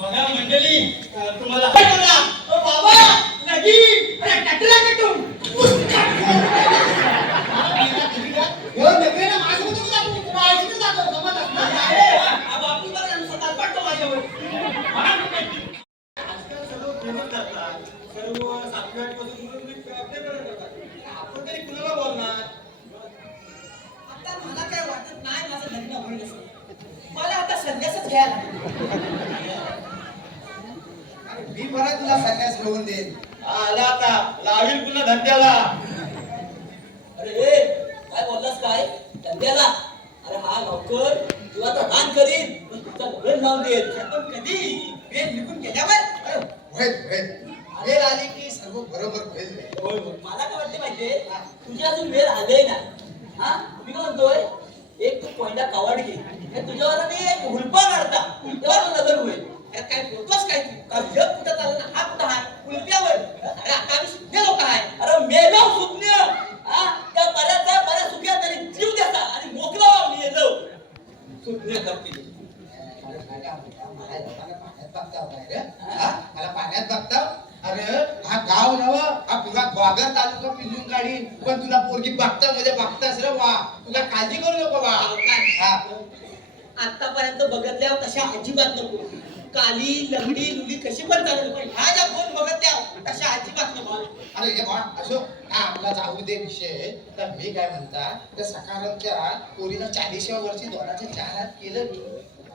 बघा मंडळी तुम्हाला बाबा लगी टॅटला कटून आपण तरी कुणाला बोलणार आता मला काय वाटत नाही माझं लग्न होईल मला आता संन्यासच घ्यायला मी बरं तुला संन्यास घेऊन देईन. आला आता लावील पुन्हा धंद्याला. अरे काय बोललास काय धंद्याला? अरे हा लवकर तुला तर दान करीन पण तुझा लग्न लावून देईल. पण कधी वेळ निघून गेल्यावर होईल वेळ आली की सर्व बरोबर होईल. होय होय मला काय वाटते माहितीये तुझी अजून वेळ आले ना. हा मी काय म्हणतोय एक तू कोयना कावड घे तुझ्यावर मी एक हुलपा काढता तेव्हा तुझं लग्न होईल. यात काय बोलतोस काय तू का जग कुठं चाललं ना हा कुठं आहे उलट्यावर. अरे आता आम्ही सुज्ञ लोक आहे. अरे मेलो सुज्ञ हा त्या बऱ्या सुख्या तरी जीव द्याचा आणि मोकळा मेलो सुज्ञ करते. मला पाण्यात बघता. अरे हा गाव नव हा तुला ग्वागर तालुका पिंजून काढी पण तुला पोरगी बघता म्हणजे बघतास रे वा. तुला काळजी करू नको बा. आतापर्यंत बघतल्यावर तशा अजिबात नको. काली लंगडी लुली कशी पण चालू पण ह्या ज्या कोण बघतल्या तशा अजिबात नको. अरे हे बा असो हा आपला जाऊ दे विषय. तर मी काय म्हणता त्या सकारांच्या पोरीला 40व्या वर्षी 2च्या 4 हात केलं मी.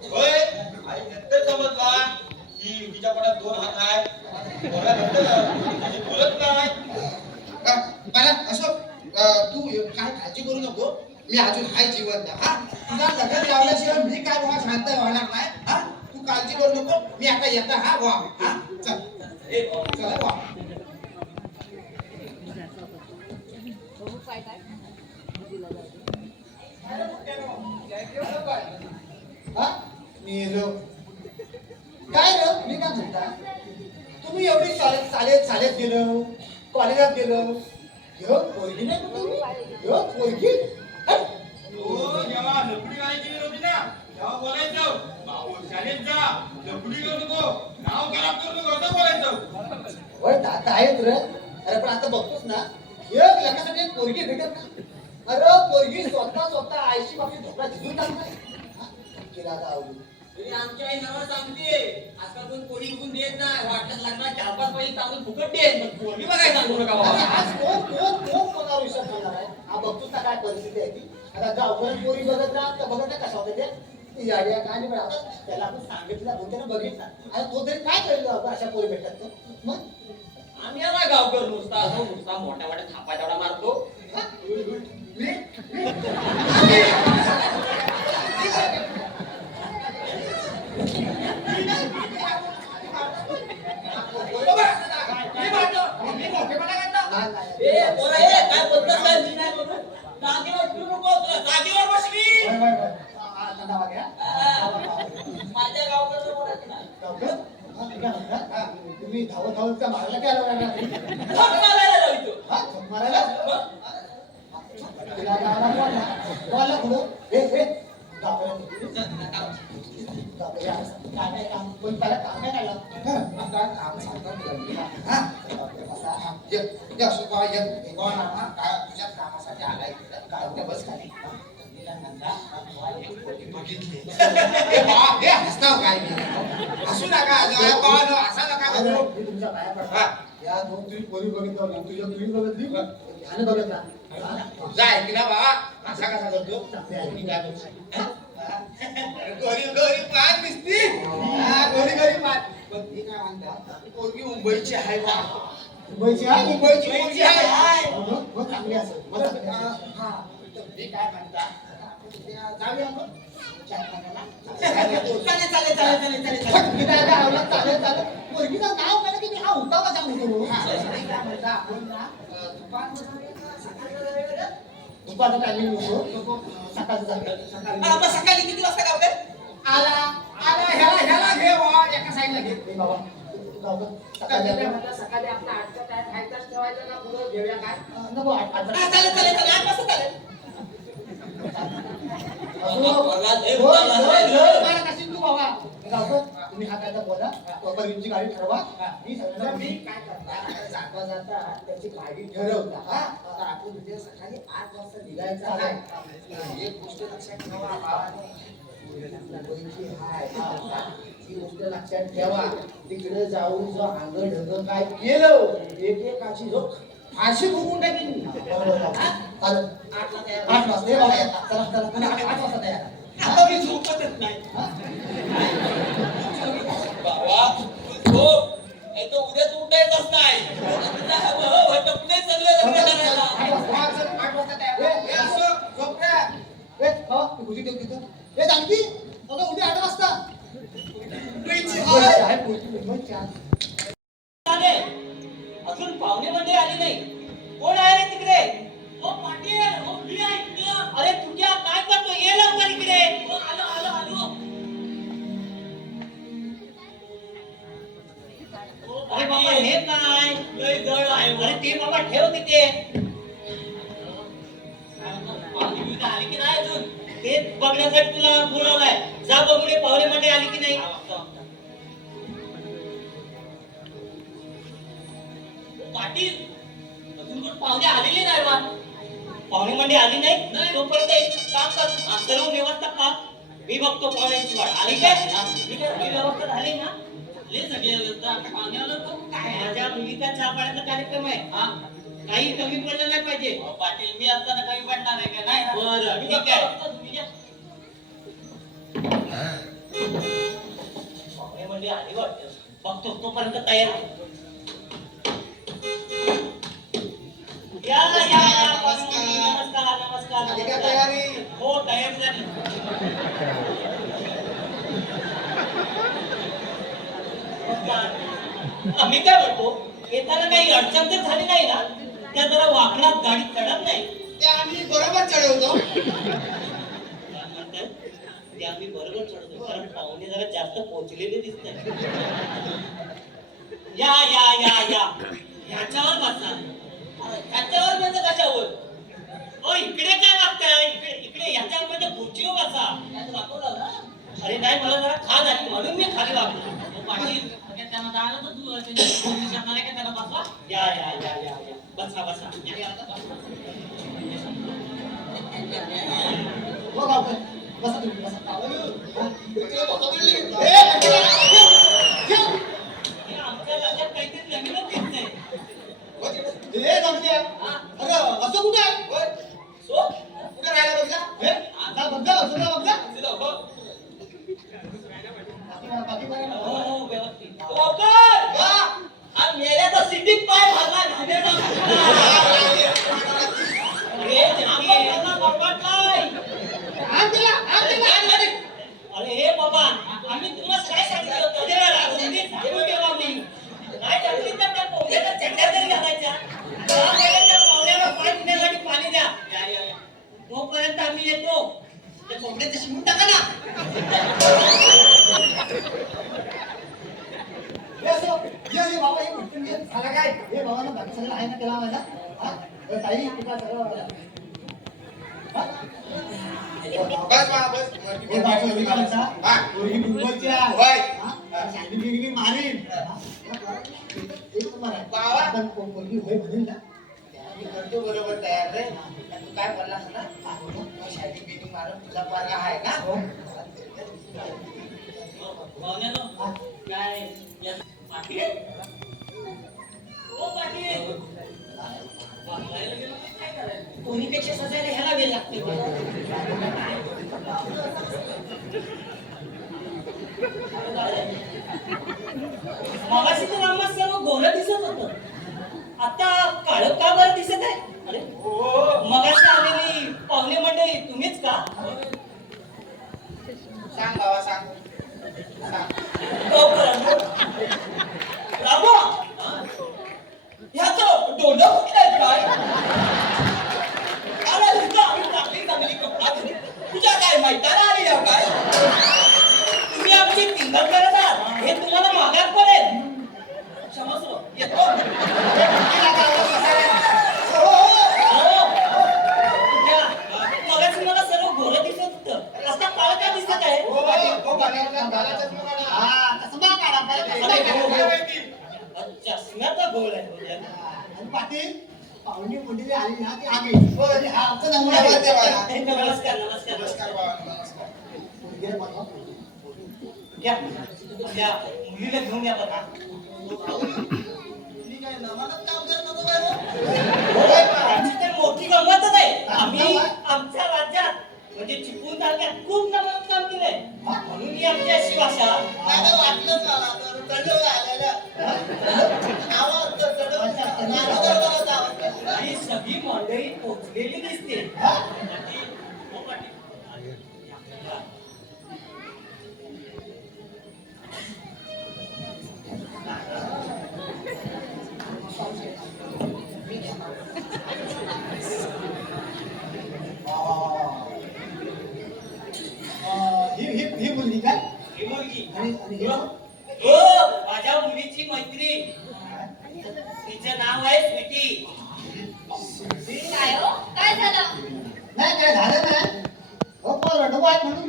होय आई नंतर समजला की तिच्या पडात 2 हात आहे. बोलत नाही. बरं असो तू काय काळजी करू नको. मी अजून हाय जिवंत. हा तुझा लग्न लावल्याशिवाय मी काय बाबा शांत होणार नाही. हा तू काळजी करू नको. मी आता येता हा वा. हा चल चला वा. हा मेलो काय रे मी काय म्हणता तुम्ही एवढी शाळेत गेलो कॉलेजात गेलो घेऊन पोरगी नाही तुम्ही घेऊन पोरगी. जेव्हा लपडी गायची होती ना तेव्हा बोलायचं भाऊ शाळेत जा लपडी करू नको नाव खराब करू नको असं बोलायचं. होय दाता आहेत रे. अरे पण आता बघतोस ना एक लग्नासाठी एक पोरगी भेटत ना. अरे पोरगी स्वतः आईशी बाबतीत धोका झिजून टाकणार केला आवडून. आमच्या आई नावा सांगते आजकाल कोण पोरी विकून देत नाही. वाटत लागणार 4-5 पैसे चांगलं फुकट देत पण पोरगी बघायला सांगू नका बाबा. आज कोण कोणावर विश्वास करणार आहे. हा बघतोस ना काय परिस्थिती आहे ती. आता गावपर्यंत पोरी बघत ना तर बघत ना कशा होते ते याड्या काय पण आता त्याला आपण सांगितलं होतं बघितलं आता तो तरी काय करेल अशा पोरी भेटतात तर मग आम्ही आला गावकर नुसता मोठ्या थापा तेवढा मारतो. काय बोलतोस काय मी नाही बोलत. जागेवर फिरू नको तुला जागेवर बसवी. माझ्या गावकडचं बोलायचं नाही. तुम्ही धावत का मारायला काय धक मारायला लावतो. मारायला तुझ्या कामासाठी आलाय बस खाली बघितले हसू नका असा नका. तुमच्या बाया पडा या 2-3 पोरी बघितलं ना तुझ्या तुम्ही बघितली ध्यान बघत ना जा ऐक ना बाबा असा कसा करतो मी काय बोलतो गोरी पाच दिसती गोरी पाच पण ती काय म्हणता पोरगी मुंबईची आहे बा. मुंबईची आहे मग चांगली असेल. हा मी काय म्हणता जाऊया मग पोरगीचं नाव काय की हा उतावा सांगतो. दुपारचा टायमिंग होतो सकाळचं सकाळी किती वाजता गावकर आला आला ह्याला घे वा एका साईडला घे ए बाबा तू जाऊ गं. सकाळी सकाळी आपण- म्हटलं सकाळी आपला आजचा टाइम खायचाच ठेवायचा का पुढे घेऊया काय नको हा, चालेल चालेल चालेल आठ वाजता चालेल बघा, लय होय, उतावळा होय, झालाय. होय, मारत असेल तू बाबा. मी काय म्हणतो, तुम्ही हा कायदा बोला परवीनची गाडी ठरवा मी सगळ्यांना तर मी काय करता जाता जाता त्याची गाडी ठरवता हा तर आपण उद्या सकाळी 8 वाजता निघायचं आहे एक गोष्ट लक्षात ठेवा भावानो मुंबईची हाय ही गोष्ट लक्षात ठेवा तिकडे जाऊन जो अंग ढग काय केलं एकेकाची जो फाशी फुकून टाकेल चालेल 8 ला तयार 8 वाजता ये बाबा येतात. चला चला पुन्हा 8 वाजता तयार. आता मी झोपतच नाही हा? बाबा तू झोप नाही तर उद्या तू उठायचंच नाही टपले चालले लग्न करायला 8 वाजता तयार हे असं झोप रे ए, बाबा, तू खुशी ठेव तिथं. ए, जानकी, अगं, उद्या 8 वाजता. आहे, पोरगी मुंबईची आहे. आले अजून पाहुणे म्हणजे आले नाही कोण आहे रे तिकडे ओ पाटील ओ मी आहे इकडं. अरे तुझ्या काय करतो ये लवकर इकडे ओ, आलो आलो आलो अरे बाबा हे काय लय जळ आहे अरे ते बाबा ठेव तिथे पाहुणे बिहुणे आली की नाही अजून ते बघण्यासाठी तुला बोलवलाय जा बघून ये पाहुणे म्हणजे आली की नाही पाटील अजून कोण पाहुणे आलेले नाही बा पाहुणे म्हणजे आली नाही तोपर्यंत एक काम कर सर्व व्यवस्था का मी बघतो पाहुण्यांची वाट आली काय मी काय सगळी व्यवस्था झाली ना झाली सगळी व्यवस्था पाहुण्याला तो काय माझ्या मुलीचा चहा पाण्याचा कार्यक्रम आहे हा काही कमी पडलं नाही पाहिजे पाटील मी असताना कमी पडणार आहे का नाही बरं ठीक आहे तुम्ही या. पाहुणे म्हणजे आली वाटतं बघतो तोपर्यंत तयार आहे. या या या नमस्कार नमस्कार झाली का तयारी? हो तयारी झाली आम्ही काय म्हणतो येताना काही अडचण तर झाली नाही ना त्या जरा वाकडात गाडी चढत नाही ते आम्ही बरोबर चढवतो काय म्हणताय? ते आम्ही बरोबर चढतो कारण पाहुणे जरा जास्त पोहोचलेले दिसत या या या या ह्याच्यावर बसा ह्याच्यावर म्हणजे कशावर ओ इकडे काय वागताय इकडे इकडे ह्याच्यावर म्हणजे खुर्चीवर बसा दाखवलं ना अरे नाही मला जरा खा झाली म्हणून मी खाली वागलो पाटील त्यांना जायला तर तू शकणार आहे का त्याला बसवा या या या या या बसा बसा या, आता बसा. हो, बाबा, बसा तुम्ही, बसा. हे आमच्या राज्यात काहीतरी नवीनच दिसतंय ए, जानकी, अगं, असं कुठं आहे? सो कुठे राहिला बघा ए, जा, बघ जा, असं जा, बघ जा. बाकी काय नाही. हो हो व्यवस्थित लवकर हा मेल्याचा सिटीत पाय घालला घाणेरडा अरे जल्दी यांना बडबड नाही अरे हे बाबा आम्ही तुम्हाला काय सांगितलं होतं तेव्हा लागून सांगून ठेवा मी नाही जमली तर त्या पोहण्याचा चड्ड्या तरी घालायच्या त्या पाहुण्याला पाय पिण्यासाठी पाणी द्या या, या, या. तोपर्यंत आम्ही येतो त्या कोंबड्याचं शिवून टाका ना हे असं, ये बाबा, हे पटकन ये. झालं काय? हे बाबा ना, बाकी सगळं आहे ना त्याला माझा? हा? ए, ताई, तुला सगळं हा? बस बा बस हे बाकी सगळी काय म्हणता? हा. पोरगी मुंबईची आहे. होय. हा? शादी बिगी मी मारीन. हा? एक नंबर आहे. बाबा. पण पोरगी होय म्हणेल ना? मी करतो बरोबर तयार रे तू काय बोललास ना शादी बिनी मारून तुझा पारगा आहे ना हो. पाहुण्यानो काय या पाटील ओ पाटील वाकायला गेलो की काय करायचं कोणीपेक्षा सजायला ह्याला वेळ लागते मगाशी तर आम्हाला सर्व गोल दिसत होतं आता काळं का बरं दिसत आहे अरे मगाशी आलेली पाहुणे मंडळी तुम्हीच का सांग बाबा सांग रामा ह्याचं डोंडं फुटलंय काय अरे इथं आम्ही चांगली चांगली कपडा घालून तुझ्या काय मैदाना आली ना काय बोल आहे. आणि पाटील पाहुणी मंडळी आली ना ती आम्ही आणि हा आमचा नमुना आहे. नमस्कार नमस्कार नमस्कार बाबा नमस्कार. मुलगी आहे मला. घ्या त्या मुलीला घेऊन या बघा. मी काय नमानात काम करत होतो काय हो? आमची तर मोठी गंमतच आहे. आम्ही आमच्या राज्यात म्हणजे चिपळूण तालुक्यात खूप नमन काम केलंय म्हणून ही आमची अशी भाषा. मला वाटलंच मला तर चढलं आलेलं. आवाज तर चढवून माझ्या दरबारात आवाज काढला. ही सगळी मंडळी पोचलेली दिसते. ही मुलगी काय ही मुलगी आणि हे हो माझ्या मुलीची मैत्रीण. तिचं नाव आहे स्वीटी. काय हो? काय झालं? नाही काय झालं नाही हो पण रडू आहे म्हणून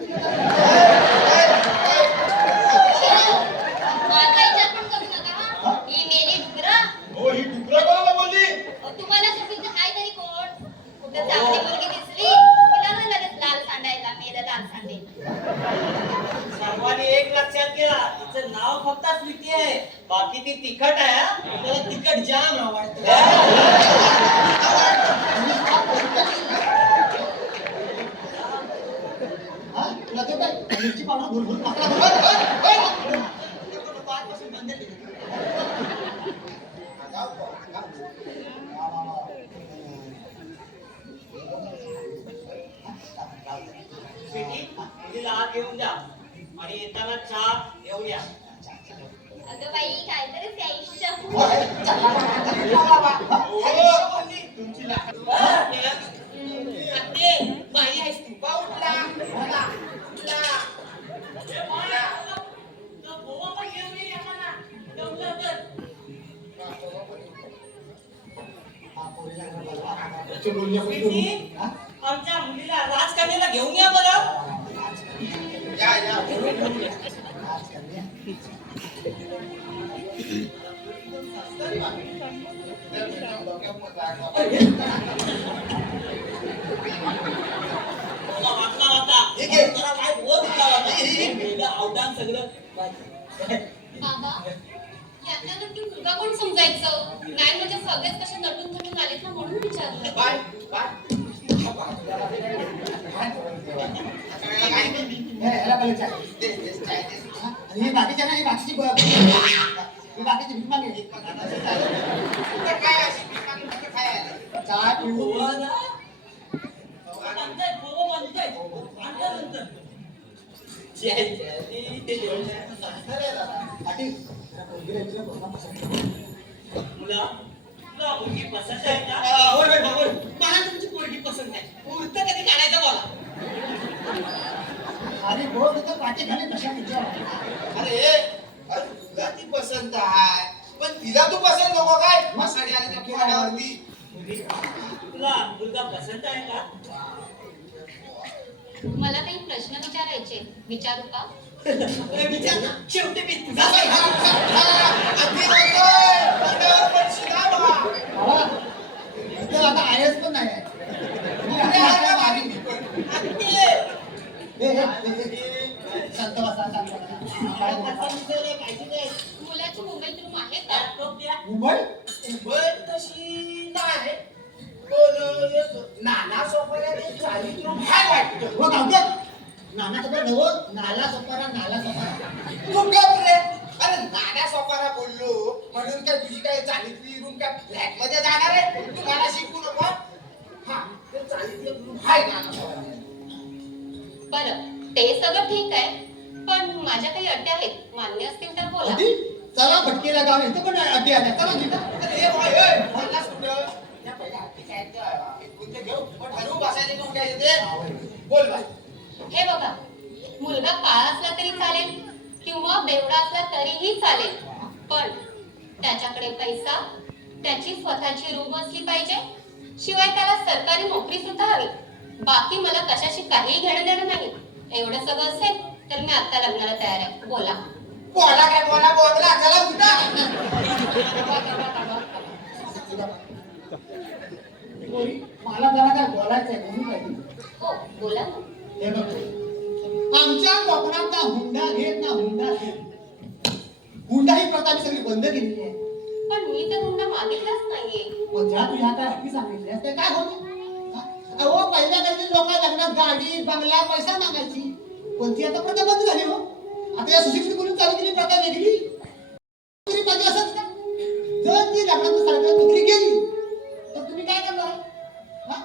माझा विचार पण करू नका हा. ही मेली डुकरा. हो ही डुकरा कोणाला बोलली तुम्हाला सोडून हाय तरी कोण? कुठे चांगली मुलगी दिसली तिला ना लगेच लाल सांडायला मेलं लाल सांडे. सर्वांनी एक लक्षात घ्या तिचं नाव फक्त स्वीटी आहे बाकी ती तिखट आहे हा. मला तिखट जाम आवडतं. हा तुला तो काय मिरची पावडर भुरभुर टाकला पाचपासून बंद केलं. स्वीटी मुलीला आत घेऊन जा आणि येताना चहा घेऊन या. अगं बाई काहीतरी त्याईच्या तुमची लाकड बाई आहेस तू. स्वीटी, आमच्या मुलीला राजकन्याला घेऊन या बरं. या या वाटला होता. हे घे. जरा काय बोल होता होता. मेलं आवडान सगळं. बाबा यांना नक्की मुलगा कोण समजायचं? नाही म्हणजे सगळेच कसे नटून थटून आलेत ना म्हणून विचारलं. बाय बाय ह्याला कळायचं आणि ही बाकीच्या ना ही बाकीची ही बाकीची भीक मागे काय अशी पिकांनी फक्त खायला चहा पिऊ म्हणतायत, बाबा म्हणतायत. आणलं नंतर. जय जय. पाटील जरा पोरगीला विचारा, पोरगा पसंत आहे. मुला तुला मुलगी पसंत आहे का? होय होय होय मला तुमची पोरगी पसंत आहे. मुहूर्त कधी काढायचा बोला. अरे बोल तर पाटी खाली कशा विचार अरे तुला ती पसंत आहे पण तिला तू पसंत नको काय मसाडी आली त्या किराण्यावरती. तुला मुलगा पसंत आहे का? मला काही प्रश्न विचारायचे विचारू का? अरे विचार ना. शेवटी मी तुझा अरे, अगदी म्हणतोय, तोंडावर पण शिगा बघा. बाबा इथं आता आयस पण नाही आहे अरे, अरे, मारी मी पण. अगदी. शांत बसा शांत बसा काय बोलता? मुलाची मुंबईत रूम आहे का? लॅपटॉप द्या. मुंबई पण तशी नाही पण नाना सोपऱ्याने चालीत रूम हाय वाटतं. हो गावतात नाना सोपारा नवो नाला सोपारा तू गप रे. अरे नाना सोपारा बोललो म्हणून काय तुझी काय चालीतली रूम काय फ्लॅट मध्ये जाणार आहे तू मला शिकू नको. हा ते चालीतली रूम हाय नाना सोपारा. बरं ते सगळं ठीक आहे पण माझ्या काही अटी आहेत मान्य असतील तर बोला. अटी चला भटकेला गाव इथं पण अटी आल्या चला तिथं अरे हे होय होय म्हणलास कुठं त्या पहिल्या हत्ती काय ते ऐकून ते घेऊ पण ठरवू बसायचे का उठायचे ते बोल बाई. हे बघा मुलगा काळा असला तरी चालेल किंवा बेवडा असला तरीही चालेल पण त्याच्याकडे पैसा त्याची स्वतःची रूम असली पाहिजे शिवाय त्याला सरकारी नोकरी सुद्धा हवी. बाकी मला कशाशी काही घेणं देणं नाही. एवढं सगळं असेल तर मी आता लग्नाला तयार आहे. बोला. बोला काय बोला बोला चला उठा. थांबा, थांबा, थांबा. हे बघ आमच्या कोकणात ना हुंडा घेत ना हुंडा घेत. हुंडा ही प्रथा आम्ही सगळी बंद केलेली आहे. पण मी तर हुंडा मागितलाच नाहीये. पण ज्या तुझ्या आता हक्की सांगितल्यास ते काय होते? अहो पहिल्या काही लोक लग्नात गाडी बंगला पैसा मागायची, पण ती आता प्रथा बंद झाली हो. आता या सुशिक्षित करून चालू केली प्रथा वेगळी. नोकरी पाहिजे असंच का? जर ती लग्नात सरकारी नोकरी गेली तर तुम्ही काय करणार? हा?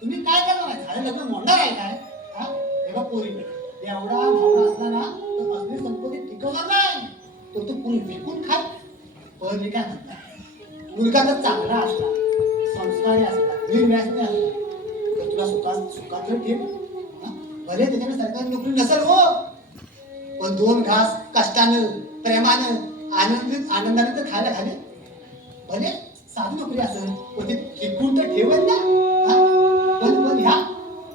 तुम्ही काय करणार आहे? झालं लग्न मोडणार आहे काय? हा? हे बघ पोरी, एवढा भावना असला ना तर असली संपत्ती टिकवणार नाही, तर तू पुरी विकून खा. पण मी काय म्हणतात, मुलगा जर चांगला असला, संस्कारी असला, निर्व्यासनी असला तर तुला सुखात ठेव. भले त्याच्याकडे सरकारी नोकरी नसेल हो, पण 2 घास कष्टानं प्रेमानं आनंदाने तर खायला घाले. भले साधी नोकरी असेल पण ते टिकून तर ठेवत ना. पण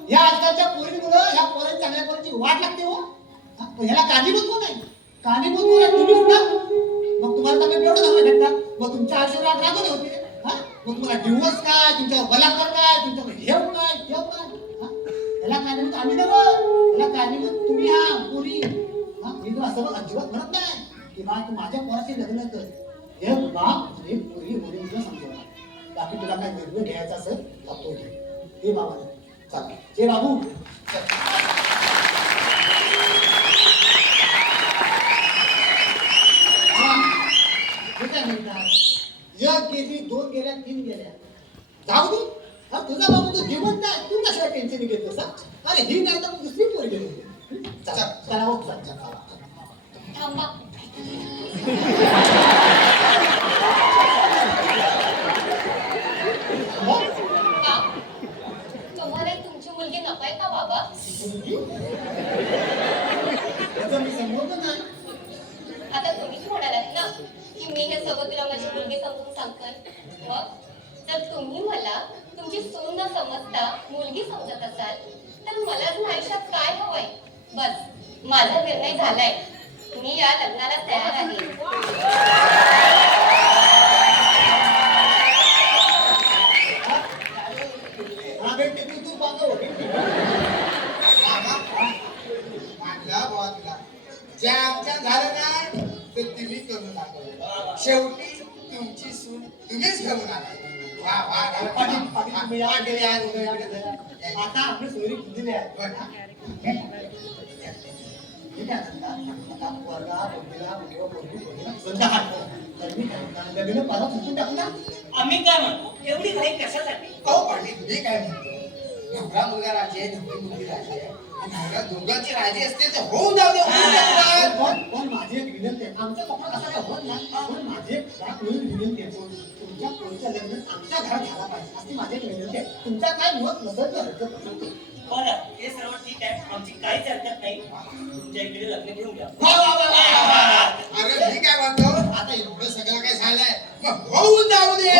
ह्या आजकालच्या पोरीमुळं ह्या पोरांची चांगल्या पोरांची वाट लागते हो. पण ह्याला कारणीभूत कोण आहे? कारणीभूत कोण आहे? तुम्हीच ना. मग तुम्हाला चांगलं एवढं चांगलं भेटतात, मग तुमच्या आयुष्यात रागवले होते. मग तुम्हाला डिवोर्स काय, तुमच्यावर बलात्कार काय, तुमच्यावर हेव काय ठेव काय? याला कारणीभूत आम्ही नव्हतो, याला कारणीभूत तुम्ही. हा पोरी, मी तुला असं अजिबात म्हणत नाही की बा तू माझ्या पोराशी लग्न कर. हे बाप हे पोरी वडील तुला समजवणार. बाकी तुला काय निर्णय घ्यायचा असेल तर तो घे. हे बाबा चालेल. हे बाबू काय म्हणतात, 1 गेली 2 गेल्या 3 गेल्या जाऊ दे. तुझा बाबू तू जिवंत आहे, तू कशाला टेन्शन घेतोस? अरे ही नाही तर दुसरी पोर गेली. चला हो, चला. थांबा. का? तुम्हाला तुमची मुलगी नकोय का बाबा? याचं मी समजतो नाही. आता तुम्हीच म्हणालात ना की मी हे सगळं तुला माझी मुलगी समजून सांगतोय. मग जर तुम्ही मला तुमची सून न समजता मुलगी समजत असाल तर मला आयुष्यात काय हवंय? बस माझा निर्णय झालाय. मी या लग्नाला तयार आहे. हा भेटते तू पाहतो. ज्या आमच्या झालं ना ते तुम्ही करून दाखवलं. शेवटी तुमची सून तुम्हीच घेऊन आला. वा वा पाटील तुम्ही या. आता आपली सोयरी दिलेली आहे. हे काय म्हणतात, आता पोरगा पोरगीला मुलगा पोरगी बंद हात तर मी काय म्हणतात, लग्न परत चुकून टाकू ना. आम्ही काय म्हणतो, एवढी घाई कशासाठी? हो पाटील मी काय म्हणतो, नवरा मुलगा राजी आहे, नवरी मुलगी राजी आहे. नवरा दोघांची राजी असतील तर होऊन जाऊ दे. पण माझी एक विनंती आहे, आमच्या कोकणात असं काय होत नाही, पण माझी एक विनंती आहे, तुमच्या पोरीचं लग्न आमच्या घरात झाला पाहिजे अशी माझी एक विनंती आहे. तुमच्या काय मत नसेल तर हरकत नाही. बरं, हे सर्व ठीक आहे, आमची काहीच हरकत नाही. तुमच्या इकडे लग्न घेऊन घ्या. वा वा वा वा. अरे मी काय म्हणतो, आता एवढं सगळं काय झालंय मग होऊन जाऊ दे.